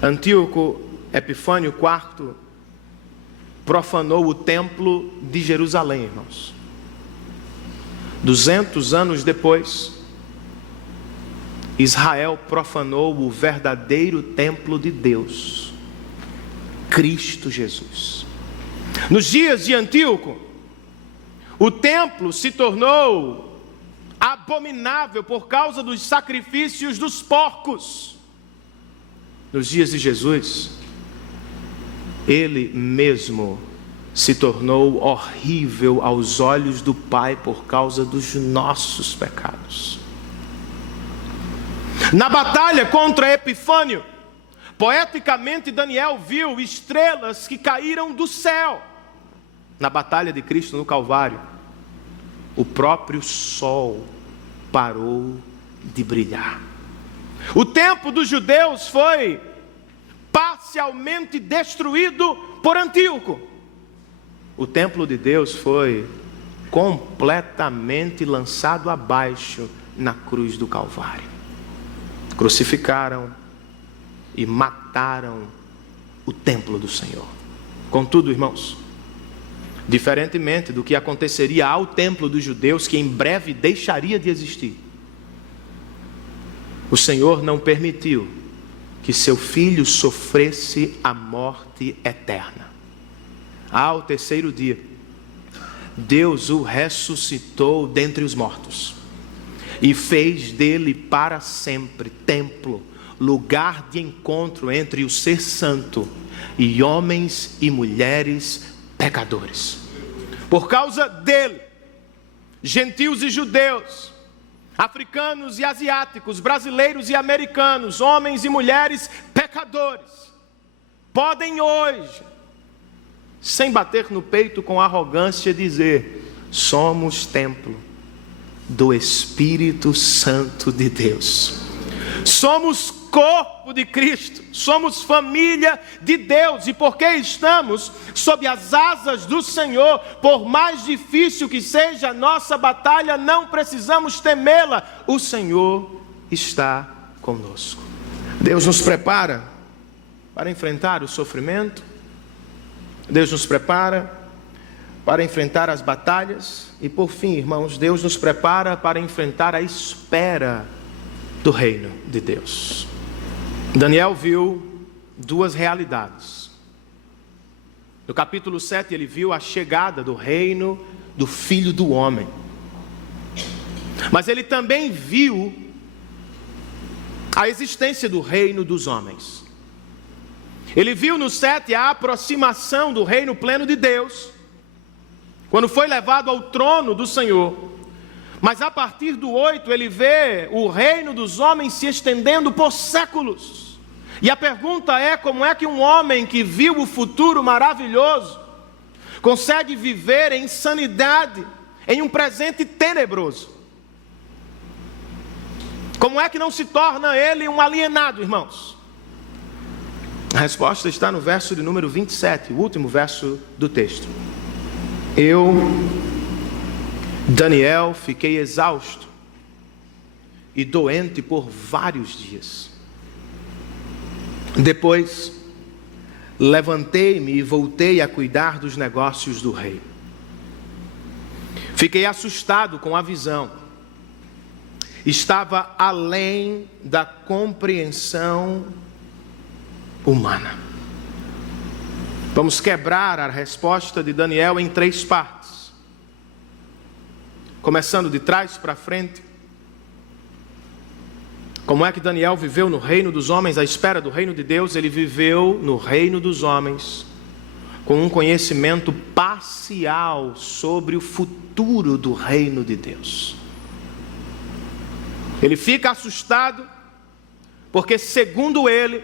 Antíoco Epifânio IV profanou o templo de Jerusalém, irmãos. 200 anos depois, Israel profanou o verdadeiro templo de Deus, Cristo Jesus. Nos dias de Antíoco, o templo se tornou abominável por causa dos sacrifícios dos porcos. Nos dias de Jesus, ele mesmo se tornou horrível aos olhos do Pai por causa dos nossos pecados. Na batalha contra Epifânio, poeticamente Daniel viu estrelas que caíram do céu. Na batalha de Cristo no Calvário, o próprio sol parou de brilhar. O templo dos judeus foi parcialmente destruído por Antíoco. O templo de Deus foi completamente lançado abaixo na cruz do Calvário. Crucificaram e mataram o templo do Senhor. Contudo, irmãos, diferentemente do que aconteceria ao templo dos judeus, que em breve deixaria de existir, o Senhor não permitiu que seu filho sofresse a morte eterna. Ao terceiro dia, Deus o ressuscitou dentre os mortos e fez dele para sempre templo, lugar de encontro entre o ser santo e homens e mulheres pecadores. Por causa dele, gentios e judeus, africanos e asiáticos, brasileiros e americanos, homens e mulheres pecadores, podem hoje, sem bater no peito com arrogância, dizer: somos templo do Espírito Santo de Deus. Somos corpo de Cristo, somos família de Deus, e porque estamos sob as asas do Senhor, por mais difícil que seja a nossa batalha, não precisamos temê-la, o Senhor está conosco. Deus nos prepara para enfrentar o sofrimento, Deus nos prepara para enfrentar as batalhas, e por fim, irmãos, Deus nos prepara para enfrentar a espera do reino de Deus. Daniel viu duas realidades. No capítulo 7 ele viu a chegada do reino do Filho do Homem. Mas ele também viu a existência do reino dos homens. Ele viu no 7 a aproximação do reino pleno de Deus, quando foi levado ao trono do Senhor. Mas a partir do 8 ele vê o reino dos homens se estendendo por séculos. E a pergunta é: como é que um homem que viu o futuro maravilhoso consegue viver em sanidade em um presente tenebroso? Como é que não se torna ele um alienado, irmãos? A resposta está no verso de número 27, o último verso do texto. Eu, Daniel, fiquei exausto e doente por vários dias. Depois, levantei-me e voltei a cuidar dos negócios do rei. Fiquei assustado com a visão. Estava além da compreensão humana. Vamos quebrar a resposta de Daniel em 3 partes. Começando de trás para frente. Como é que Daniel viveu no reino dos homens à espera do reino de Deus? Ele viveu no reino dos homens com um conhecimento parcial sobre o futuro do reino de Deus. Ele fica assustado porque, segundo ele,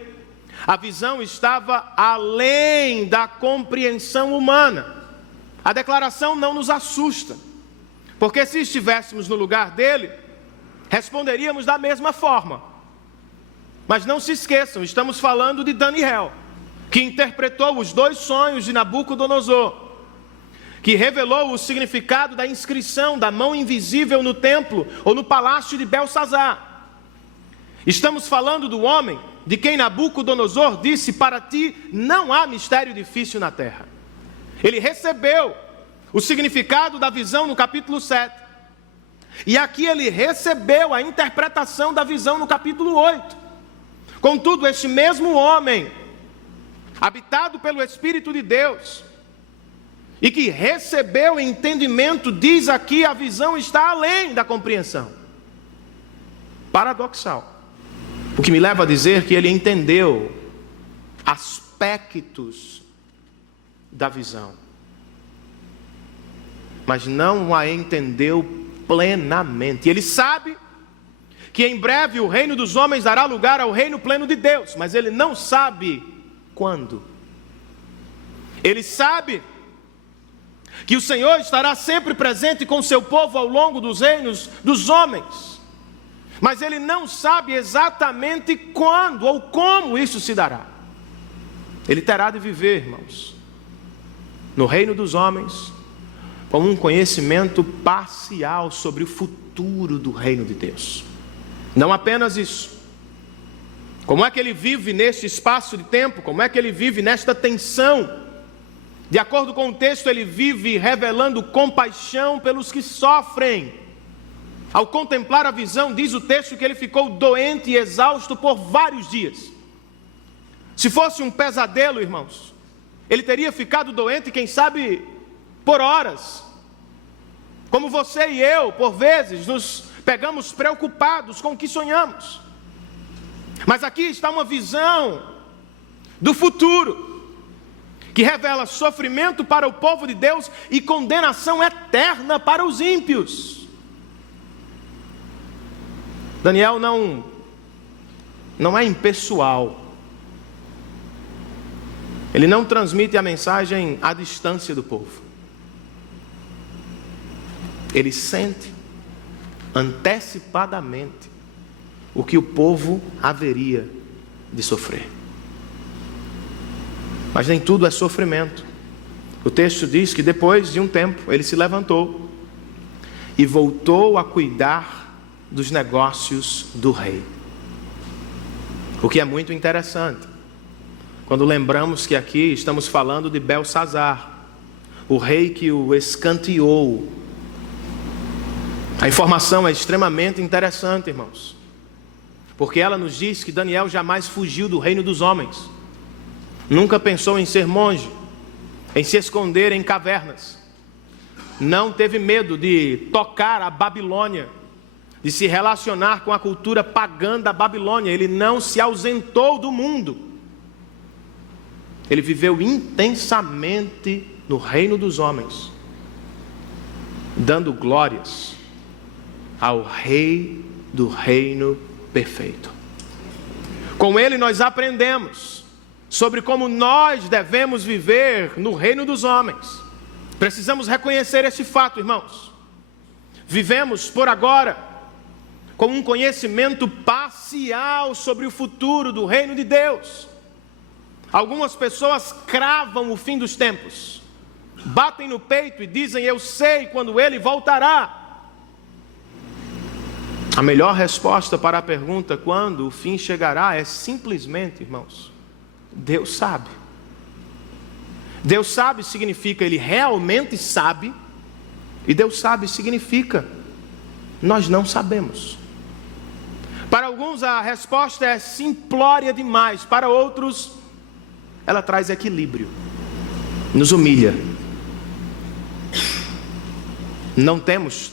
a visão estava além da compreensão humana. A declaração não nos assusta, porque se estivéssemos no lugar dele, responderíamos da mesma forma. Mas não se esqueçam, estamos falando de Daniel, que interpretou os 2 sonhos de Nabucodonosor, que revelou o significado da inscrição da mão invisível no templo ou no palácio de Belsazar. Estamos falando do homem de quem Nabucodonosor disse: para ti não há mistério difícil na terra. Ele recebeu o significado da visão no capítulo 7. E aqui ele recebeu a interpretação da visão no capítulo 8. Contudo, este mesmo homem, habitado pelo Espírito de Deus, e que recebeu entendimento, diz aqui: a visão está além da compreensão. Paradoxal. O que me leva a dizer que ele entendeu aspectos da visão, mas não a entendeu plenamente. Ele sabe que em breve o reino dos homens dará lugar ao reino pleno de Deus, mas ele não sabe quando. Ele sabe que o Senhor estará sempre presente com seu povo ao longo dos reinos dos homens, mas ele não sabe exatamente quando ou como isso se dará. Ele terá de viver, irmãos, no reino dos homens, com um conhecimento parcial sobre o futuro do reino de Deus. Não apenas isso. Como é que ele vive neste espaço de tempo? Como é que ele vive nesta tensão? De acordo com o texto, ele vive revelando compaixão pelos que sofrem. Ao contemplar a visão, diz o texto que ele ficou doente e exausto por vários dias. Se fosse um pesadelo, irmãos, ele teria ficado doente, quem sabe, por horas. Como você e eu, por vezes, nos pegamos preocupados com o que sonhamos. Mas aqui está uma visão do futuro, que revela sofrimento para o povo de Deus e condenação eterna para os ímpios. Daniel não é impessoal. Ele não transmite a mensagem à distância do povo. Ele sente antecipadamente o que o povo haveria de sofrer. Mas nem tudo é sofrimento. O texto diz que depois de um tempo ele se levantou e voltou a cuidar dos negócios do rei. O que é muito interessante, quando lembramos que aqui estamos falando de Belsazar, o rei que o escanteou. A informação é extremamente interessante, irmãos, porque ela nos diz que Daniel jamais fugiu do reino dos homens. Nunca pensou em ser monge, em se esconder em cavernas. Não teve medo de tocar a Babilônia, de se relacionar com a cultura pagã da Babilônia. Ele não se ausentou do mundo. Ele viveu intensamente no reino dos homens, dando glórias ao Rei do reino perfeito. Com ele nós aprendemos sobre como nós devemos viver no reino dos homens. Precisamos reconhecer esse fato, irmãos. Vivemos por agora com um conhecimento parcial sobre o futuro do reino de Deus. Algumas pessoas cravam o fim dos tempos, batem no peito e dizem: eu sei quando ele voltará. A melhor resposta para a pergunta quando o fim chegará é simplesmente, irmãos, Deus sabe. Deus sabe significa Ele realmente sabe, e Deus sabe significa nós não sabemos. Para alguns a resposta é simplória demais, para outros ela traz equilíbrio, nos humilha. Não temos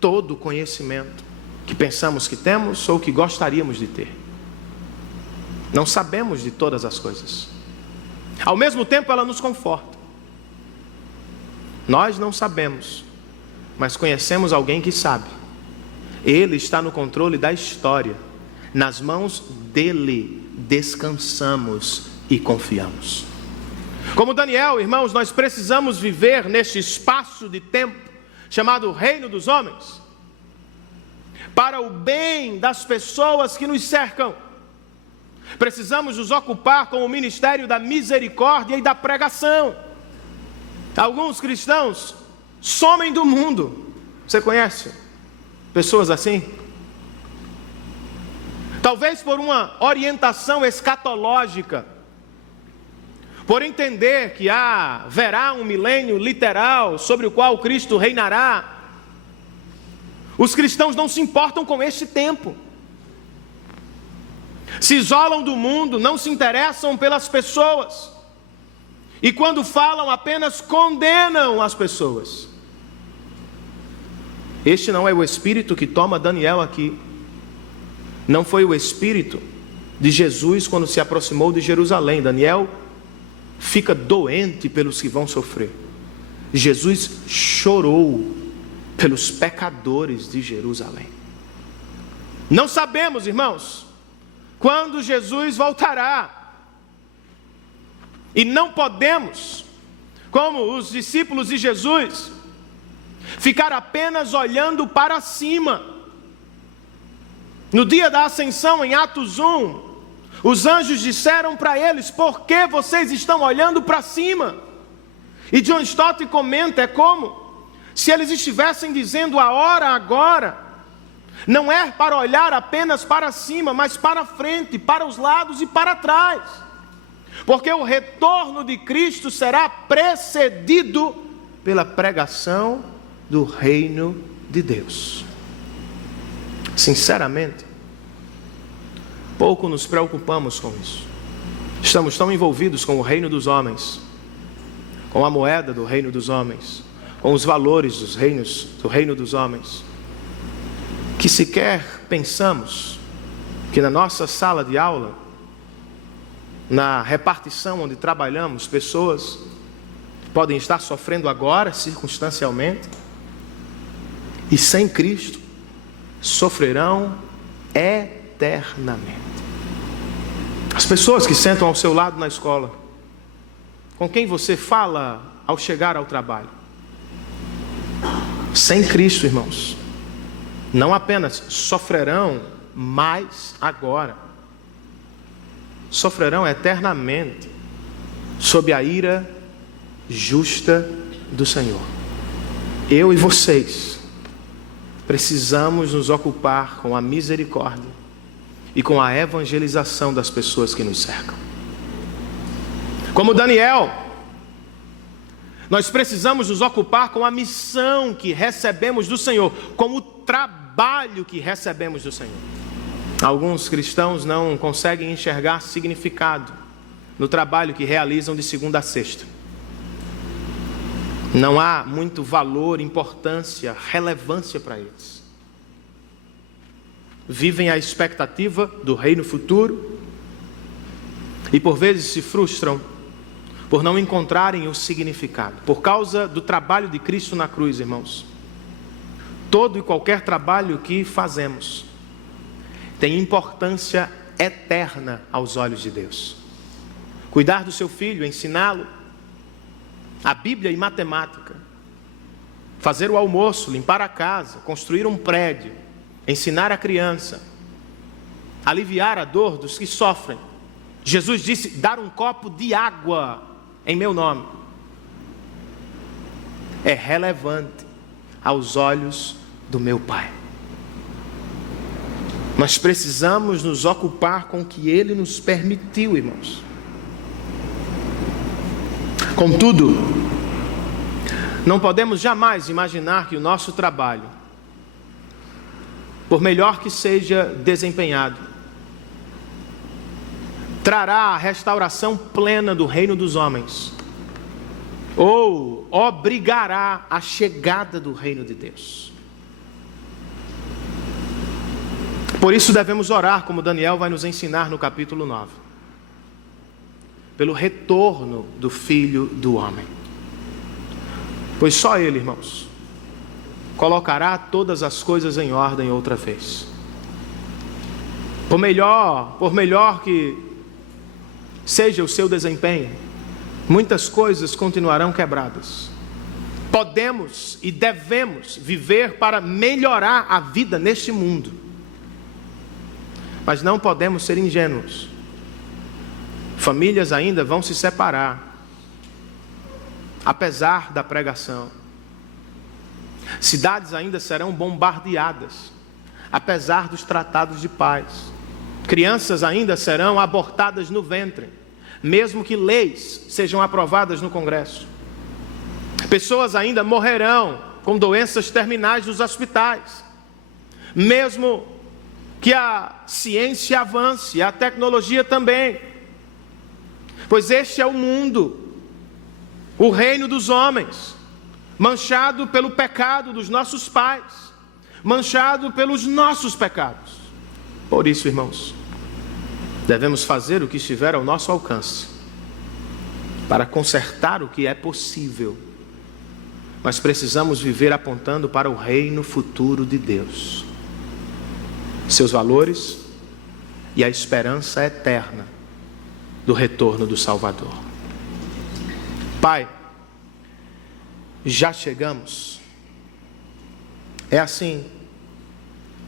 todo o conhecimento que pensamos que temos ou que gostaríamos de ter. Não sabemos de todas as coisas. Ao mesmo tempo ela nos conforta. Nós não sabemos, mas conhecemos alguém que sabe. Ele está no controle da história. Nas mãos dele descansamos e confiamos. Como Daniel, irmãos, nós precisamos viver neste espaço de tempo chamado Reino dos Homens, para o bem das pessoas que nos cercam. Precisamos nos ocupar com o ministério da misericórdia e da pregação. Alguns cristãos somem do mundo. Você conhece pessoas assim? Talvez por uma orientação escatológica, por entender que haverá um milênio literal sobre o qual Cristo reinará. Os cristãos não se importam com este tempo. Se isolam do mundo, não se interessam pelas pessoas. E quando falam, apenas condenam as pessoas. Este não é o espírito que toma Daniel aqui. Não foi o espírito de Jesus quando se aproximou de Jerusalém. Daniel fica doente pelos que vão sofrer. Jesus chorou pelos pecadores de Jerusalém. Não sabemos, irmãos, quando Jesus voltará. E não podemos, como os discípulos de Jesus, ficar apenas olhando para cima. No dia da ascensão, em Atos 1, os anjos disseram para eles: por que vocês estão olhando para cima? E John Stott comenta, é como se eles estivessem dizendo: a hora agora não é para olhar apenas para cima, mas para frente, para os lados e para trás. Porque o retorno de Cristo será precedido pela pregação do reino de Deus. Sinceramente, pouco nos preocupamos com isso. Estamos tão envolvidos com o reino dos homens, com a moeda do reino dos homens, com os valores do reino dos homens, que sequer pensamos que na nossa sala de aula, na repartição onde trabalhamos, pessoas podem estar sofrendo agora, circunstancialmente, e sem Cristo sofrerão eternamente. As pessoas que sentam ao seu lado na escola, com quem você fala ao chegar ao trabalho, sem Cristo, irmãos, não apenas sofrerão mais agora, sofrerão eternamente sob a ira justa do Senhor. Eu e vocês precisamos nos ocupar com a misericórdia e com a evangelização das pessoas que nos cercam. Como Daniel, nós precisamos nos ocupar com a missão que recebemos do Senhor, com o trabalho que recebemos do Senhor. Alguns cristãos não conseguem enxergar significado no trabalho que realizam de segunda a sexta. Não há muito valor, importância, relevância para eles. Vivem a expectativa do reino futuro e por vezes se frustram por não encontrarem o significado. Por causa do trabalho de Cristo na cruz, irmãos. Todo e qualquer trabalho que fazemos tem importância eterna aos olhos de Deus. Cuidar do seu filho, ensiná-lo a Bíblia e matemática, fazer o almoço, limpar a casa, construir um prédio, ensinar a criança, aliviar a dor dos que sofrem. Jesus disse: dar um copo de água em meu nome é relevante aos olhos do meu Pai. Nós precisamos nos ocupar com o que Ele nos permitiu, irmãos. Contudo, não podemos jamais imaginar que o nosso trabalho, por melhor que seja desempenhado, trará a restauração plena do reino dos homens, ou obrigará a chegada do reino de Deus. Por isso devemos orar, como Daniel vai nos ensinar no capítulo 9, pelo retorno do Filho do Homem. Pois só Ele, irmãos, colocará todas as coisas em ordem outra vez. Por melhor que seja o seu desempenho, muitas coisas continuarão quebradas. Podemos e devemos viver para melhorar a vida neste mundo, mas não podemos ser ingênuos. Famílias ainda vão se separar, apesar da pregação. Cidades ainda serão bombardeadas, apesar dos tratados de paz. Crianças ainda serão abortadas no ventre, mesmo que leis sejam aprovadas no Congresso. Pessoas ainda morrerão com doenças terminais nos hospitais, mesmo que a ciência avance, a tecnologia também. Pois este é o mundo, o reino dos homens, manchado pelo pecado dos nossos pais, manchado pelos nossos pecados. Por isso, irmãos, devemos fazer o que estiver ao nosso alcance para consertar o que é possível, mas precisamos viver apontando para o reino futuro de Deus, seus valores e a esperança eterna do retorno do Salvador. Pai, já chegamos. É assim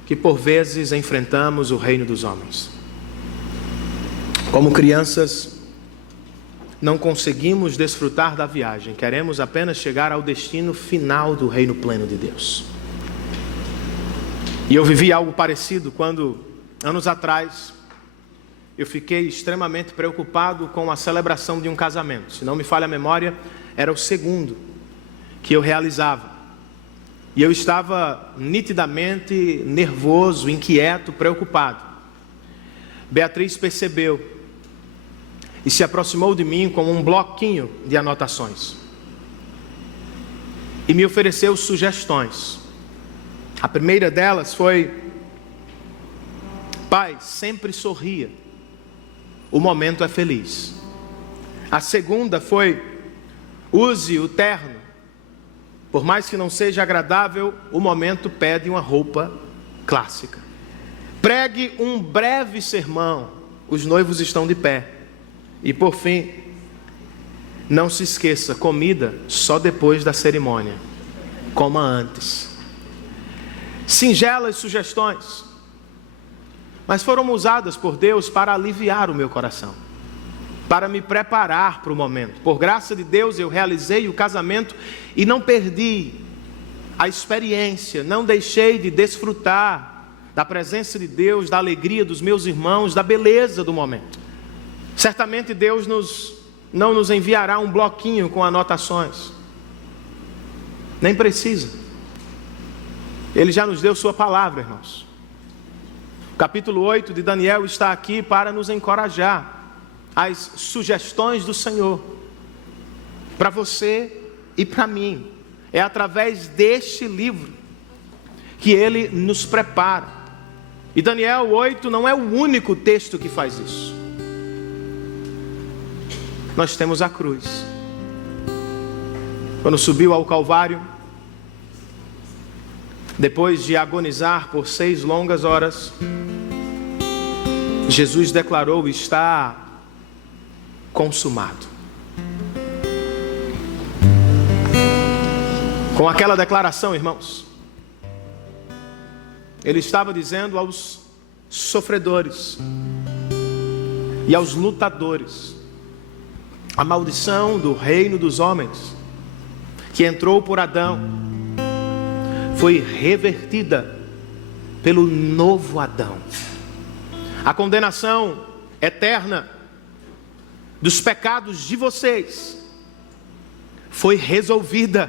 que por vezes enfrentamos o reino dos homens. Como crianças, não conseguimos desfrutar da viagem, queremos apenas chegar ao destino final do reino pleno de Deus. E eu vivi algo parecido quando, anos atrás, eu fiquei extremamente preocupado com a celebração de um casamento. Se não me falha a memória, era o segundo que eu realizava. E eu estava nitidamente nervoso, inquieto, preocupado. Beatriz percebeu e se aproximou de mim com um bloquinho de anotações e me ofereceu sugestões. A primeira delas foi: pai, sempre sorria, o momento é feliz. A segunda foi: use o terno, por mais que não seja agradável, o momento pede uma roupa clássica. Pregue um breve sermão, os noivos estão de pé. E por fim, não se esqueça, comida só depois da cerimônia, coma antes. Singelas sugestões, mas foram usadas por Deus para aliviar o meu coração, para me preparar para o momento. Por graça de Deus eu realizei o casamento e não perdi a experiência, não deixei de desfrutar da presença de Deus, da alegria dos meus irmãos, da beleza do momento. Certamente Deus não nos enviará um bloquinho com anotações, nem precisa. Ele já nos deu sua palavra, irmãos. O capítulo 8 de Daniel está aqui para nos encorajar. As sugestões do Senhor para você e para mim, é através deste livro que Ele nos prepara. E Daniel 8 não é o único texto que faz isso. Nós temos a cruz. Quando subiu ao Calvário, depois de agonizar por 6 longas horas, Jesus declarou: está consumado. Com aquela declaração, irmãos, Ele estava dizendo aos sofredores e aos lutadores: a maldição do reino dos homens, que entrou por Adão, foi revertida pelo novo Adão. A condenação eterna dos pecados de vocês foi resolvida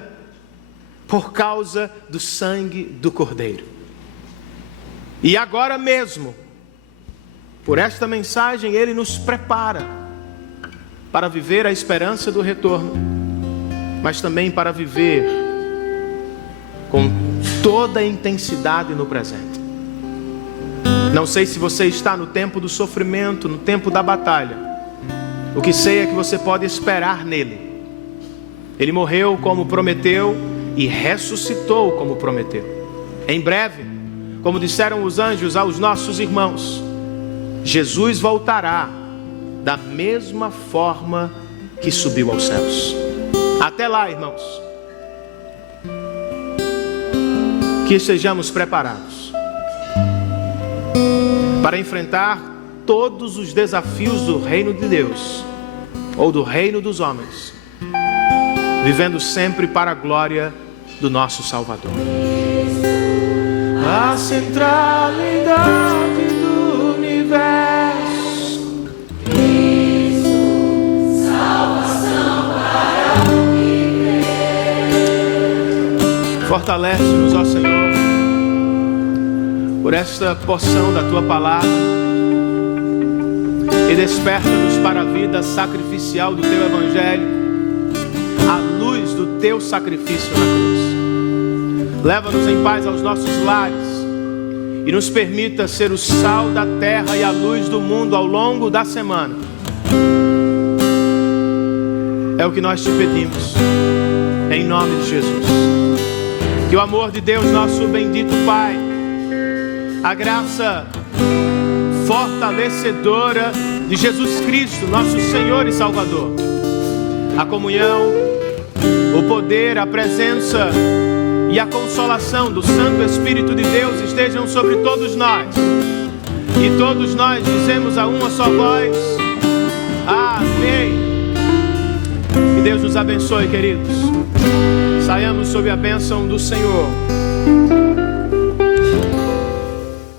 por causa do sangue do Cordeiro. E agora mesmo, por esta mensagem, Ele nos prepara para viver a esperança do retorno, mas também para viver com toda a intensidade no presente. Não sei se você está no tempo do sofrimento, no tempo da batalha. O que sei é que você pode esperar nele. Ele morreu como prometeu e ressuscitou como prometeu. Em breve, como disseram os anjos aos nossos irmãos, Jesus voltará da mesma forma que subiu aos céus. Até lá, irmãos, que estejamos preparados para enfrentar todos os desafios do reino de Deus, ou do reino dos homens, vivendo sempre para a glória do nosso Salvador. A centralidade do universo, Cristo, salvação para viver. Fortalece-nos, ó Senhor, por esta porção da Tua palavra, e desperta-nos para a vida sacrificial do Teu Evangelho, à luz do Teu sacrifício na cruz. Leva-nos em paz aos nossos lares e nos permita ser o sal da terra e a luz do mundo ao longo da semana. É o que nós te pedimos, em nome de Jesus. Que o amor de Deus, nosso bendito Pai, a graça fortalecedora de Jesus Cristo, nosso Senhor e Salvador, a comunhão, o poder, a presença e a consolação do Santo Espírito de Deus estejam sobre todos nós. E todos nós dizemos a uma só voz: amém. Que Deus nos abençoe, queridos. Saiamos sob a bênção do Senhor.